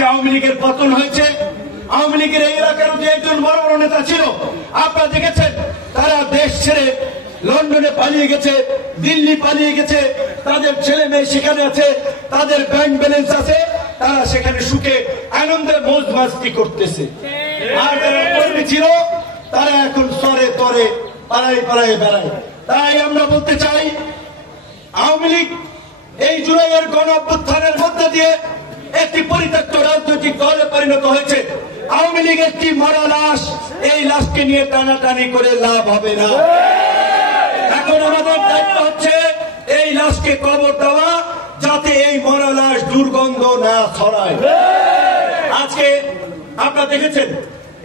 আজকে আওয়ামী লীগের পতন হয়েছে। আওয়ামী লীগের এই এলাকার যে একজন বড় বড় নেতা ছিল, আপনারা দেখেছেন, তারা দেশ ছেড়ে লন্ডনে পালিয়ে গেছে, দিল্লি পালিয়ে গেছে, তাদের ছেলে মেয়ে সেখানে আছে, তাদের ব্যাংক ব্যালেন্স আছে, তারা সেখানে সুখে আনন্দে মৌজ মাস্তি করতেছে। আর যারা কর্মী ছিল তারা এখন স্তরে তরে পাড়ায় পাড়ায় বেড়ায়। তাই আমরা বলতে চাই, আওয়ামী লীগ এই জুলাইয়ের গণ অভ্যুত্থানের মধ্যে দিয়ে একটি পরিত্যক্ত রাজনৈতিক দলে পরিণত হয়েছে। আওয়ামী লীগ একটি মরা লাশ, এই লাশকে নিয়ে টানাটানি করে লাভ হবে না। এখন আমাদের দায়িত্ব হচ্ছে এই লাশকে কবর দেওয়া, যাতে এই মরা লাশ দুর্গন্ধ না ছড়ায়। আজকে আপনারা দেখেছেন,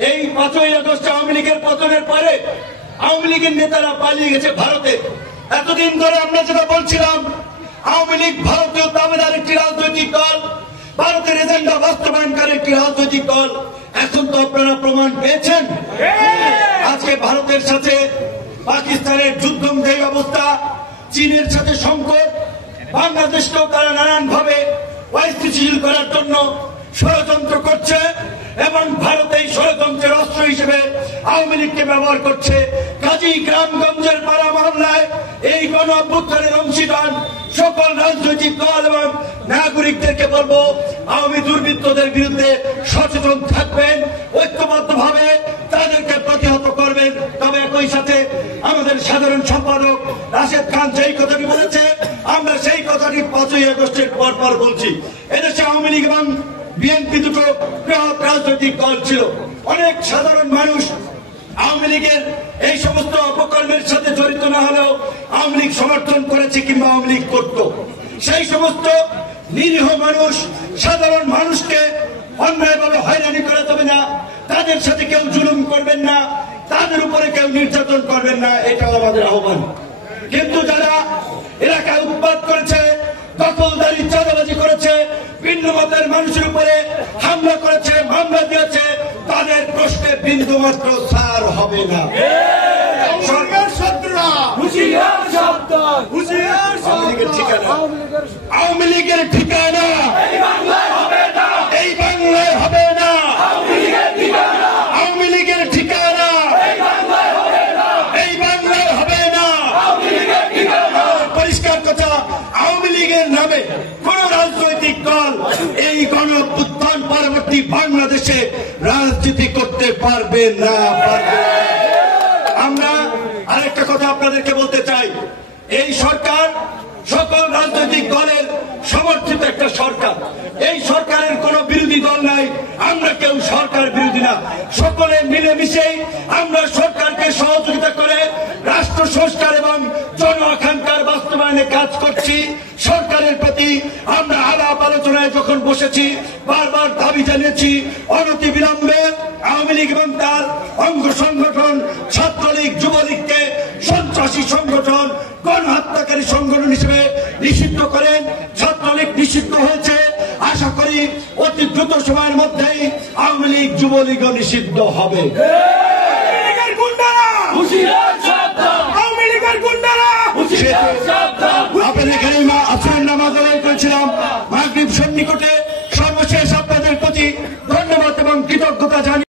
এই 5ই আগস্ট আওয়ামী লীগের পতনের পরে আওয়ামী লীগের নেতারা পালিয়ে গেছে ভারতে। এতদিন ধরে আমরা যেটা বলছিলাম, আওয়ামী লীগ ভারতীয় দাবিদার একটি রাজনৈতিক দল, ভারতের এজেন্ডা বাস্তবায়নকারী একটি রাজনৈতিক দল। এখন তো আপনারা প্রমাণ পেয়েছেন। আজকে ভারতের সাথে পাকিস্তানের যুদ্ধমুখী অবস্থা, চীনের সাথে সংকট, বাংলাদেশকেও তারা নানান ভাবে অস্থিতিশীল করার জন্য ষড়যন্ত্র করছে এবং ভারত এই ষড়যন্ত্রের অস্ত্র হিসেবে আওয়ামী লীগকে ব্যবহার করছে। কাজেই গ্রামগঞ্জের পাড়া মহল্লায় এই গণ অভ্যুত্থানের অংশীদার সকল রাজনৈতিক দল এবং নাগরিকদেরকে বলবো, আওয়ামী দুর্বৃত্তদের বিরুদ্ধে সচেতন থাকবেন, ঐক্যবদ্ধভাবে তাদেরকে প্রতিহত করবেন। তবে একই সাথে আমাদের সাধারণ সম্পাদক রাশেদ খান যেই কথাটি বলেছে, আমরা সেই কথাটি 5ই আগস্টের পর বলছি। এদেশে আওয়ামী লীগ এবং বিএনপি দুটো বৃহৎ রাজনৈতিক দল ছিল। অনেক সাধারণ মানুষ আওয়ামী লীগের এই সমস্ত অপকর্মের সাথে জড়িত না হলেও আওয়ামী লীগ সমর্থন করেছে কিংবা আওয়ামী লীগ করত। সেই সমস্ত নিরীহ মানুষ, সাধারণ মানুষকে অন্যায়ভাবে হয়রানি করা যাবে না, তাদের সাথে কেউ জুলুম করবেন না, তাদের উপরে কেউ নির্যাতন করবেন না, এটা আমাদের আহ্বান। কিন্তু যারা এলাকায় উৎপাত করেছে, দখলদারি চাঁদাবাজি করেছে, ভিন্ন মতের মানুষের উপরে হামলা করেছে, মামলা দিয়েছে, তাদের প্রশ্নে বিন্দু মাত্র ছাড় হবে না। আওয়ামী লীগের ঠিকানা এই বাংলায় হবে না। আওয়ামী লীগের ঠিকানা এই বাংলায় হবে না। পরিষ্কার কথা, আওয়ামী লীগের নামে কোন রাজনৈতিক দল এই গণ অভ্যুত্থান পরবর্তী বাংলাদেশে রাজনীতি করতে পারবে না। আমরা আরেকটা কথা আপনাদেরকে বলতে চাই, এই সরকার সকল রাজনৈতিক দলের সমর্থিত একটা সরকার। এই সরকারের কোন বিরোধী দল নাই, আমরা কেউ সরকার বিরোধী না। সকলে মিলেমিশে আমরা সরকারকে সহযোগিতা করে রাষ্ট্র সংস্কার এবং জন আকাঙ্ক্ষার বাস্তবায়নে কাজ করছি। সরকারের প্রতি আমরা আলাপ আলোচনায় যখন বসেছি, বারবার দাবি জানিয়েছি, অনতি বিলম্বে আওয়ামী লীগ এবং তার অঙ্গ সংগঠন ছাত্রলীগ, যুবলীগকে সন্ত্রাসী সংগঠন, গণহত্যাকারী সংগঠন হিসেবে নিষিদ্ধ করেন। ছাত্রলীগ নিষিদ্ধ হয়েছে, আশা করি অতি দ্রুত সময়ের মধ্যেই আওয়ামী লীগ, যুবলীগও নিষিদ্ধ হবে।